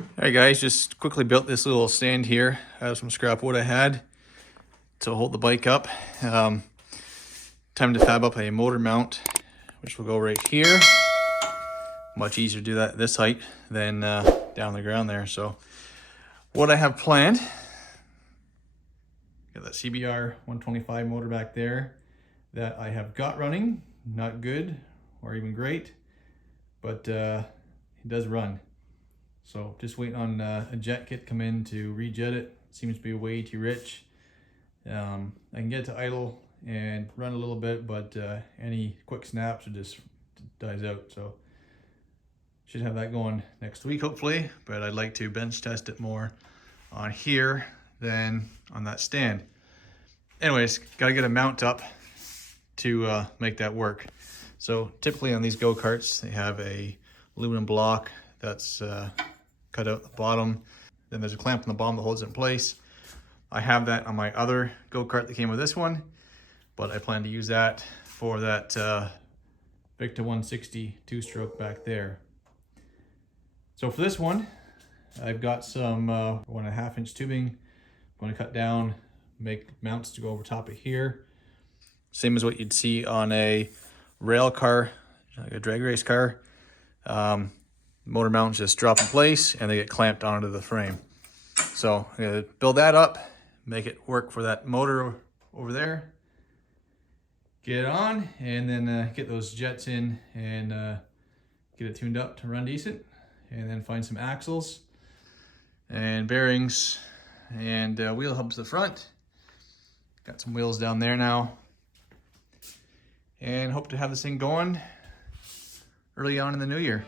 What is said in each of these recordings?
Alright guys, just quickly built this little stand here out of some scrap wood I had to hold the bike up. Time to fab up a motor mount, which will go right here. Much easier to do that at this height than down the ground there. So what I have planned, got that CBR 125 motor back there that I have got running. Not good or even great, but it does run. So just waiting on a jet kit come in to rejet it. Seems to be way too rich. I can get it to idle and run a little bit, but any quick snaps it just dies out. So should have that going next week hopefully, but I'd like to bench test it more on here than on that stand. Anyways, gotta get a mount up to make that work. So typically on these go-karts, they have a aluminum block that's cut out the bottom. Then there's a clamp on the bottom that holds it in place. I have that on my other go-kart that came with this one, but I plan to use that for that Victa 160 two-stroke back there. So for this one, I've got some 1.5 inch tubing. I'm going to cut down, make mounts to go over top of here. Same as what you'd see on a rail car, like a drag race car. Motor mounts just drop in place and they get clamped onto the frame. So I'm gonna build that up, make it work for that motor over there, get it on, and then get those jets in and get it tuned up to run decent, and then find some axles and bearings and wheel hubs to the front. Got some wheels down there now, and hope to have this thing going early on in the new year.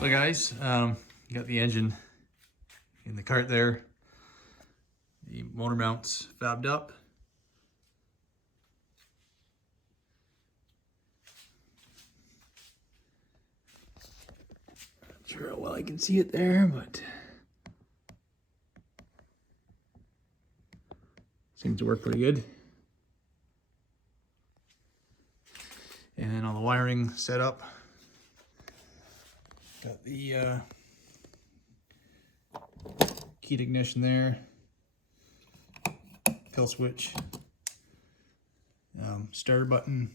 Well guys, got the engine in the cart there. The motor mounts fabbed up. Not sure how well I can see it there, but seems to work pretty good. And then all the wiring set up. Got the key to ignition there, kill switch, starter button,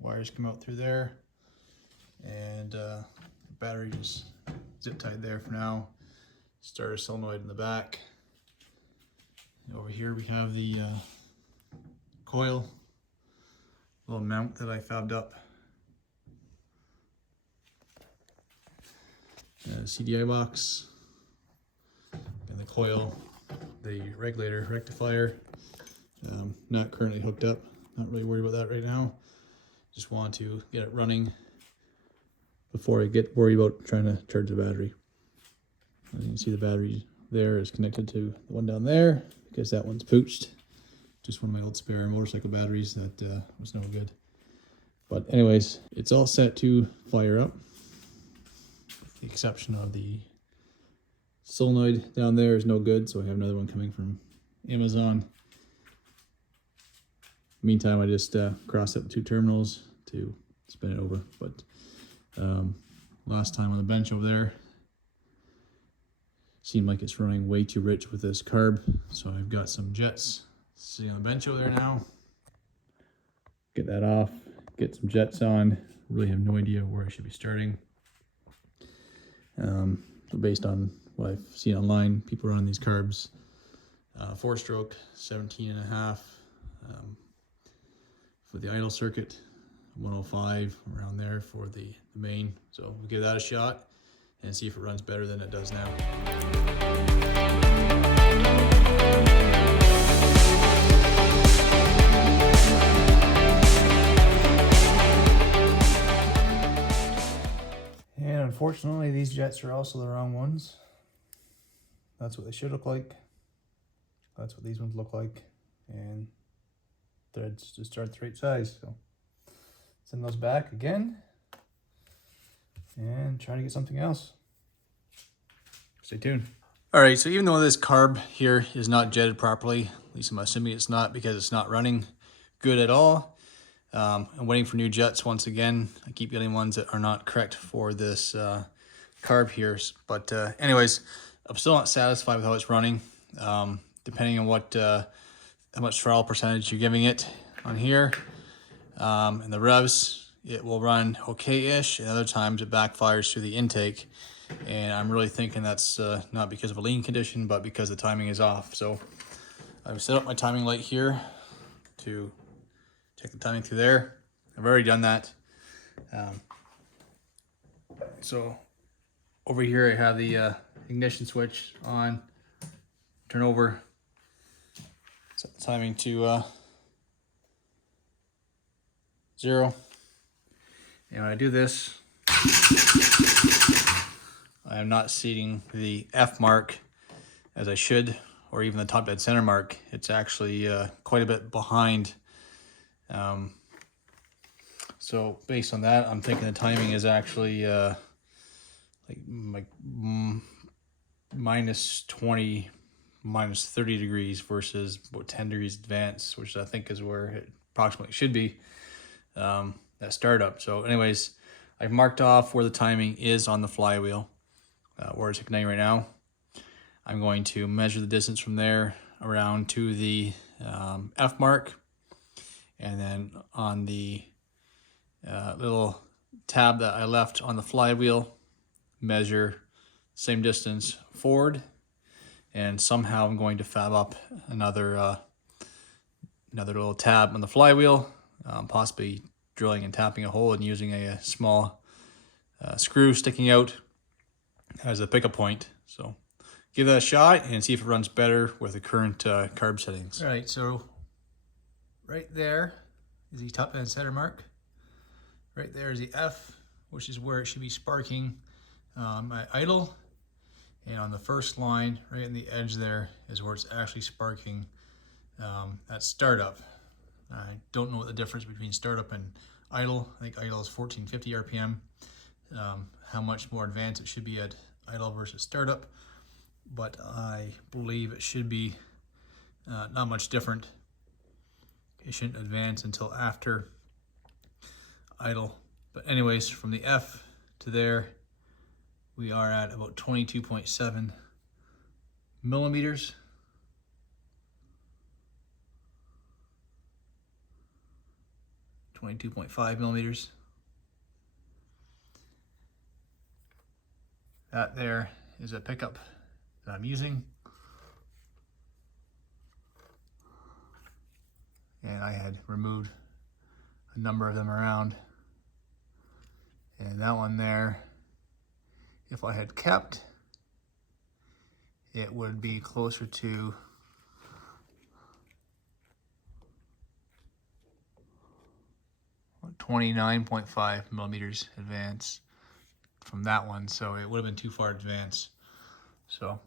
wires come out through there, and the battery just zip tied there for now. Starter solenoid in the back. Over here we have the coil, little mount that I fabbed up. CDI box, and the coil, the regulator rectifier. Not currently hooked up, not really worried about that right now. Just want to get it running before I get worried about trying to charge the battery. As you can see, the battery there is connected to the one down there because that one's pooched. Just one of my old spare motorcycle batteries that was no good. But anyways, it's all set to fire up. The exception of the solenoid down there is no good, so I have another one coming from Amazon. Meantime, I just crossed up the two terminals to spin it over. But last time on the bench over there, seemed like it's running way too rich with this carb, so I've got some jets sitting on the bench over there now. Get that off, get some jets on. Really have no idea where I should be starting. based on what I've seen online, people run these carbs. 4-stroke, 17.5 for the idle circuit, 105 around there for the main. So we'll give that a shot and see if it runs better than it does now. And unfortunately, these jets are also the wrong ones. That's what they should look like. That's what these ones look like. And threads just aren't the right size. So send those back again and try to get something else. Stay tuned. All right, so even though this carb here is not jetted properly, at least I'm assuming it's not because it's not running good at all. I'm waiting for new jets once again. I keep getting ones that are not correct for this carb here. But anyways, I'm still not satisfied with how it's running. Depending on what how much throttle percentage you're giving it on here, and the revs, it will run okay-ish, and other times it backfires through the intake. And I'm really thinking that's not because of a lean condition, but because the timing is off. So I've set up my timing light here to check the timing through there. I've already done that. So over here I have the ignition switch on, turn over, set the timing to 0. And when I do this, I am not seating the F mark as I should, or even the top dead center mark. It's actually quite a bit behind. So based on that, I'm thinking the timing is actually like minus 20, minus 30 degrees versus about 10 degrees advance, which I think is where it approximately should be at startup. So anyways, I've marked off where the timing is on the flywheel, where it's igniting right now. I'm going to measure the distance from there around to the F mark, and then on the little tab that I left on the flywheel, measure same distance forward, and somehow I'm going to fab up another little tab on the flywheel, possibly drilling and tapping a hole and using a small screw sticking out as a pickup point. So give that a shot and see if it runs better with the current carb settings. All right, so right there is the top and center mark. Right there is the F, which is where it should be sparking at idle. And on the first line, right in the edge there, is where it's actually sparking at startup. I don't know what the difference between startup and idle. I think idle is 1450 RPM. How much more advanced it should be at idle versus startup, but I believe it should be not much different. It shouldn't advance until after idle. But anyways, from the F to there, we are at about 22.7 millimeters. .5 millimeters. That there is a pickup that I'm using. And I had removed a number of them around. And that one there, if I had kept, it would be closer to 29.5 millimeters advance from that one, so it would have been too far advanced. So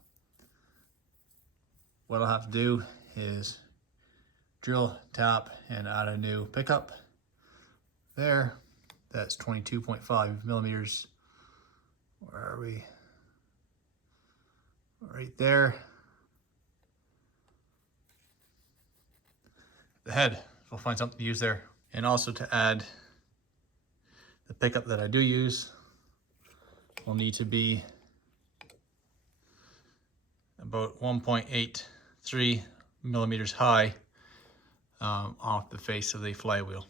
what I'll have to do is drill, tap, and add a new pickup there. That's 22.5 millimeters. Where are we? Right there. The head, we'll find something to use there. And also to add the pickup that I do use, will need to be about 1.83 millimeters high off the face of the flywheel.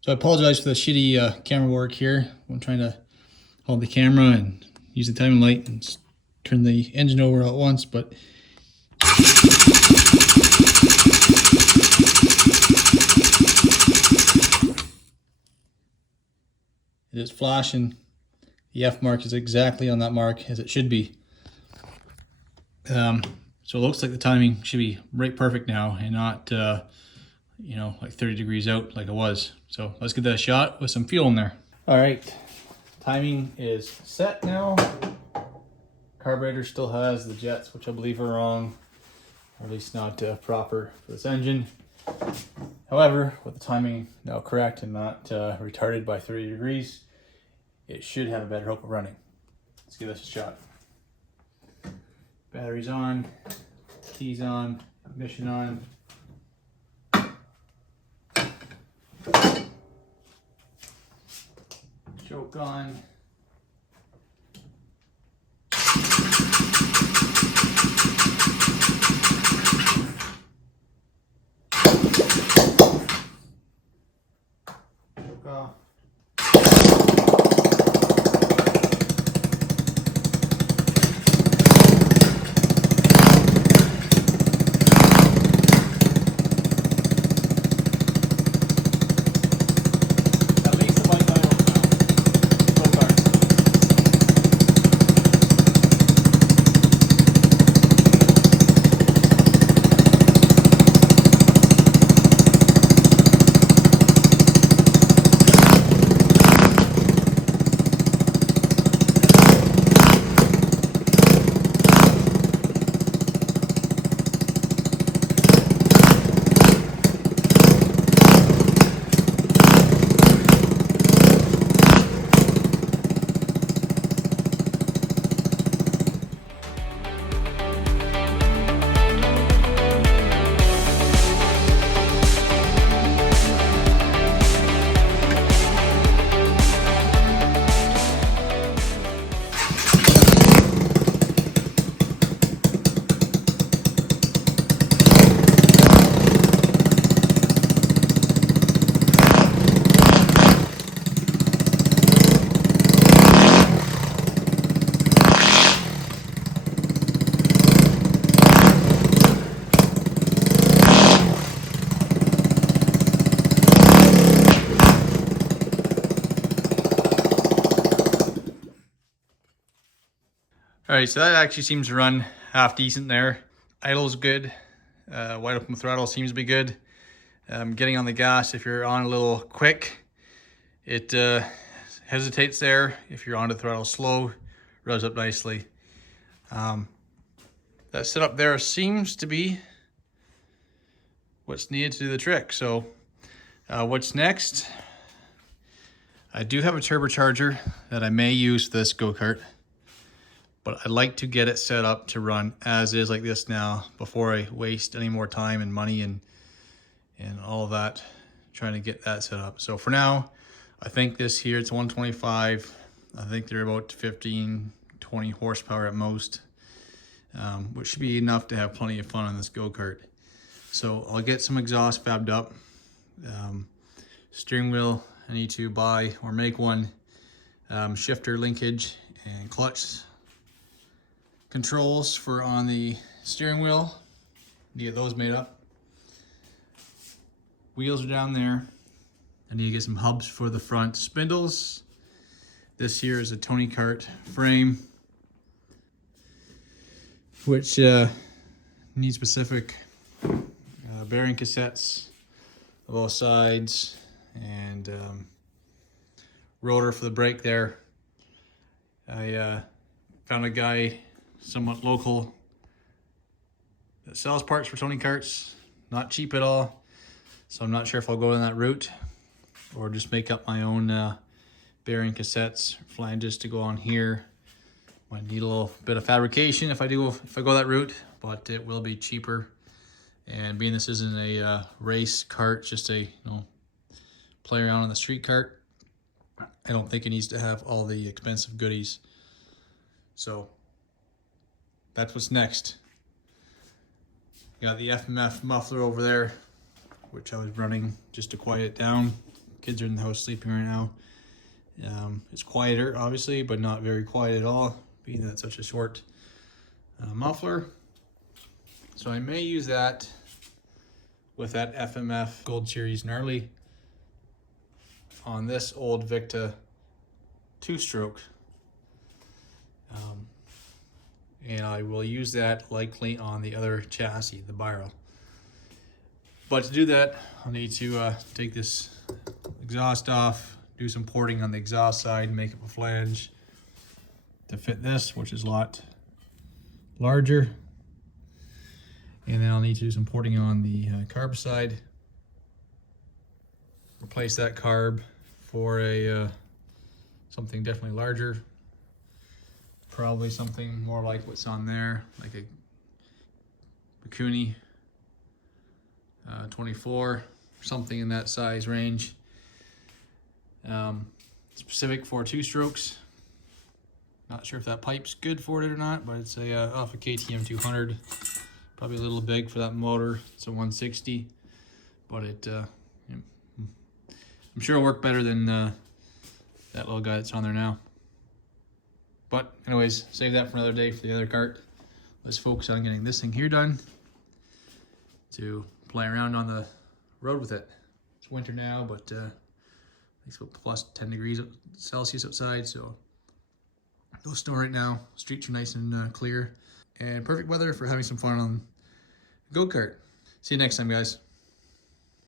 So I apologize for the shitty camera work here. I'm trying to hold the camera and use the timing light and turn the engine over at once, but it is flashing. The F mark is exactly on that mark as it should be. So it looks like the timing should be right perfect now and not, you know, like 30 degrees out like it was. So let's get that shot with some fuel in there. All right, timing is set now. Carburetor still has the jets, which I believe are wrong, or at least not proper for this engine. However, with the timing now correct and not retarded by 30 degrees, it should have a better hope of running. Let's give this a shot. Batteries on, keys on, ignition on. Choke on. Choke off. All right, so that actually seems to run half decent there. Idle's good. Wide open throttle seems to be good. Getting on the gas, if you're on a little quick, it hesitates there. If you're on the throttle slow, revs up nicely. That setup there seems to be what's needed to do the trick. So what's next? I do have a turbocharger that I may use for this go-kart, but I'd like to get it set up to run as is like this now before I waste any more time and money and all of that trying to get that set up. So for now, I think this here, it's 125. I think they're about 15, 20 horsepower at most, which should be enough to have plenty of fun on this go-kart. So I'll get some exhaust fabbed up. Steering wheel, I need to buy or make one. Shifter linkage and clutch controls for on the steering wheel. Need to get those made up. Wheels are down there. I need to get some hubs for the front spindles. This here is a Tony Kart frame, which needs specific bearing cassettes on both sides and rotor for the brake there. I found a guy somewhat local that sells parts for Tony Karts, not cheap at all. So I'm not sure if I'll go down that route or just make up my own bearing cassettes, flanges to go on here. Might need a little bit of fabrication if I go that route, but it will be cheaper. And being this isn't a race kart, just a play around on the street kart, I don't think it needs to have all the expensive goodies. So that's what's next. Got the FMF muffler over there, which I was running just to quiet it down. Kids are in the house sleeping right now. It's quieter, obviously, but not very quiet at all, being that it's such a short muffler. So I may use that with that FMF Gold Series Gnarly on this old Victa 2-stroke. And I will use that likely on the other chassis, the Biro. But to do that, I'll need to take this exhaust off, do some porting on the exhaust side, make up a flange to fit this, which is a lot larger. And then I'll need to do some porting on the carb side. Replace that carb for a something definitely larger. Probably something more like what's on there, like a Mikuni 24, something in that size range. Specific for 2-strokes. Not sure if that pipe's good for it or not, but it's a off a KTM 200. Probably a little big for that motor. It's a 160, but it I'm sure it'll work better than that little guy that's on there now. But anyways, save that for another day for the other kart. Let's focus on getting this thing here done to play around on the road with it. It's winter now, but it's about plus 10 degrees Celsius outside, so no snow right now. Streets are nice and clear, and perfect weather for having some fun on go-kart. See you next time, guys.